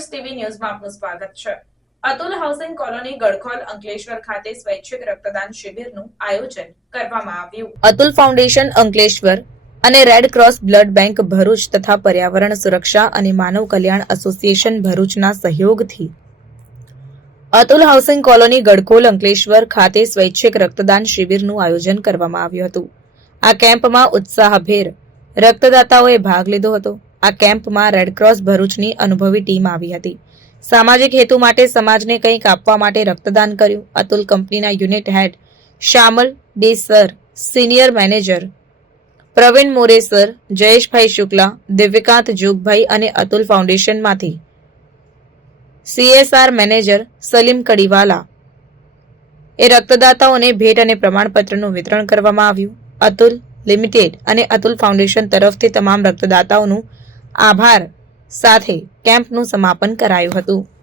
First TV ન્યૂઝમાં આપનું સ્વાગત છે। અતુલ હાઉસિંગ કોલોની ગડખોલ અંકલેશ્વર ખાતે સ્વૈચ્છિક રક્તદાન શિબિરનું આયોજન કરવામાં આવ્યું। અતુલ ફાઉન્ડેશન અંકલેશ્વર અને red cross blood bank Bharuch તથા પર્યાવરણ સુરક્ષા અને માનવ કલ્યાણ એસોસિએશન ભરૂચના સહયોગથી અતુલ હાઉસિંગ કોલોની ગડખોલ અંકલેશ્વર ખાતે સ્વૈચ્છિક રક્તદાન શિબિરનું આયોજન કરવામાં આવ્યું હતું। આ કેમ્પમાં ઉત્સાહભેર રક્તદાતાઓએ ભાગ લીધો હતો। આ કેમ્પમાં રેડક્રોસ ભરૂચની અનુભવી ટીમ આવી હતી। સામાજિક હેતુ માટે સમાજને કંઈક આપવા માટે રક્તદાન કર્યું। અતુલ કંપનીના unit head Shyamal De sir, senior manager Pravin More sir, Jayeshbhai Shukla, Divyakant Jogbhai અને અતુલ ફાઉન્ડેશનમાંથી CSR મેનેજર સલીમ કડીવાલા એ રક્તદાતાઓને ભેટ અને પ્રમાણપત્રનું વિતરણ કરવામાં આવ્યું। અતુલ લિમિટેડ અને અતુલ ફાઉન્ડેશન તરફથી તમામ રક્તદાતાઓનું આભાર સાથે કેમ્પનું સમાપન કરાયું હતું।